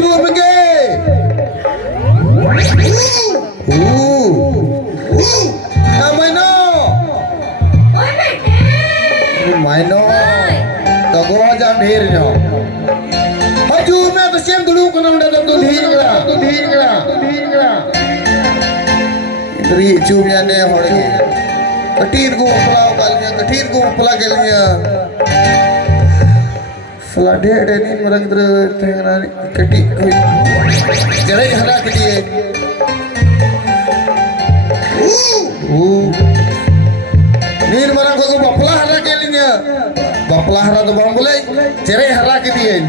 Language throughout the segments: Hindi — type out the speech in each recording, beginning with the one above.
haju menge maino maino tago aja nirnya haju me to siam dulu kana udah to dhingra itri chumya ne horge katir go pula galnya selade ada ni merang tengah ketik cerai hara ketik ni merang ko bapla hara galnya bapla hara to bang boleh cerai hara ketik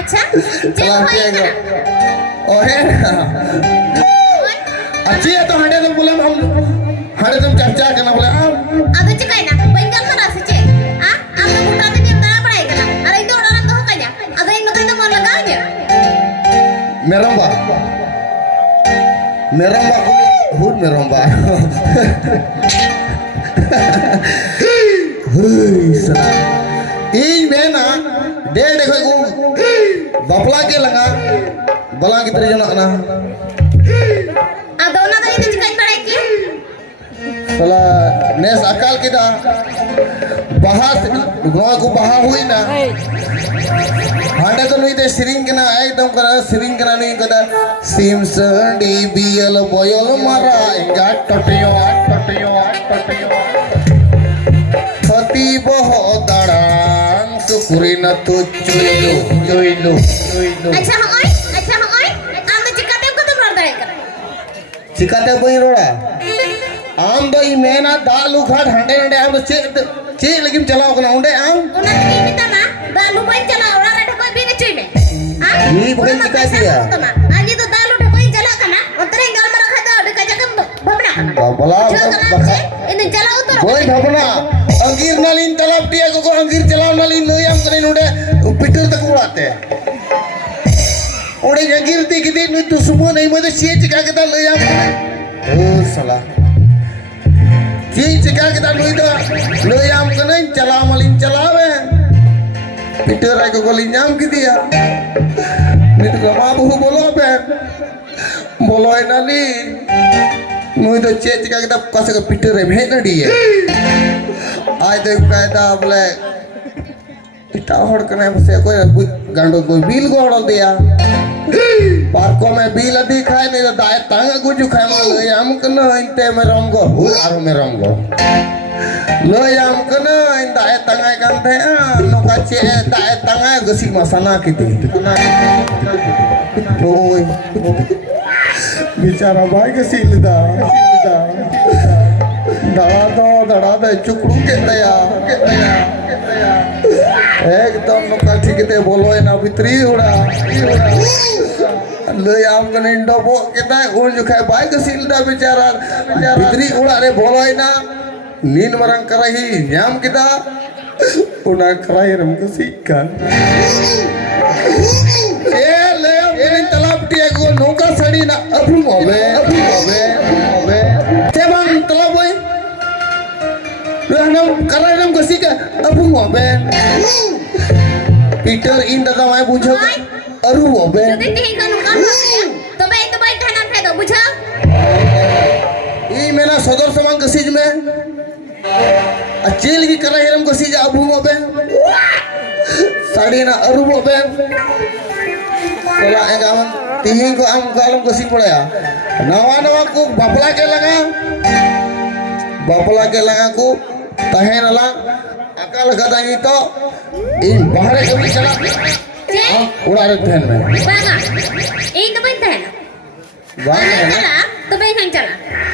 अच्छा selade oh है अच्छी है तो हंडे तो बोले हम हंडे तुम चर्चा करना बोले हम अब चिकाई ना बंगाल में रास्ते चे हाँ आप लोग उठा के नियम करना पड़ेगा ना अरे इधर उड़ाना तो होगा क्या अब इन लोगों ने तो मन लगाएंगे meromba hud meromba इन बेना डेढ़ देखो को बपला के लगा बला की तरह जना ना अब दोनों तो इधर चिकाई पड़ेगी सला नेस अकाल kita bahas gua को बहा हुई ना हाडे तो नहीं दे सिरिंग कना एकदम करा सिरिंग कना नहीं कदा सिम संडी बियल बोयल मारा इंगा टटियो हती बहो दड़ांग सुकुरी न तू चुइलो अच्छा हम आए आम तो चिकाते को तो मार देगा चिकाते बई रोड़ा आम दो ई मेना दालू घाट हंडे आम तो चे लगिम चलाओ कना उंडे आम उन्हें नहीं मिलता ना दालू बाई चला और आटे कोई भी नहीं चाहिए हाँ ये बगल चिकाई दिया आज तो दालू उठे कोई चला करना और तेरे गाल में रखा था उठे जगह भवना बोला इन्हें चलाओ तो बोल भवना अंगीर नालीन तलाब दिया को अंगीर चलाओ नालीन लो याम कने उंडे पिटर तक उड़ाते उंडे अंगीर दी किदी नु तू सुमो नहीं मदे चे चिका के ता लो याम कने ओ साला चे चिका के ता लो याम कने चला मालिन चलावे पिटर आई को गोली नाम की दिया नी तो गमा बहु बोलो पे बोलो है नाली मुई तो चे चिका के ता कसे को पिटर रे भेट न दिए आज तो कहता बोले इटा हड़ कने बसे कोई गांडो कोई बिल गोड़ दिया पार्को में बिल अधिक खाए नहीं तो दाए तांग गुजु खाए माल हम कने इंते में रंगो हुर आरो में रंगो लो याम कने दाए तांगाय कान थे नोका चे दाए तांगाय गसी मसाना किती ओय बेचारा भाई गसी लिदा दड़ा दो चुकड़ू के दया एकदम नोका ठीक ते बोलो है ना भितरी उड़ा ले आम कने डबो के दाए उन जो खाए भाई गसी लिदा बेचारा भितरी उड़ा रे बोलो है ना नीन मरंग कराही न्याम kita una कराही रम कसिका ले ini telap dia go नौका सड़ी ना अबू होबे तेबang telap boy हम कराही रम कसिका अबू होबे पीटर इन दादा मैं बुझो अरु होबे jadi tinggal नौका तो भाई खाना फे दो बुझा ई मेरा सदर समाज कसीज में अचेल की करा हिरम कसीज अबू होबे साड़ी ना अरु होबे सला एगाम तिहिं को आम कालम कसी पड़या नवा को बपला के लगा को तहे नला अकाल गदाई तो इन बाहर कभी चला उड़ा रे ठन में बागा इन तो बंद है बागा चला तो भाई चला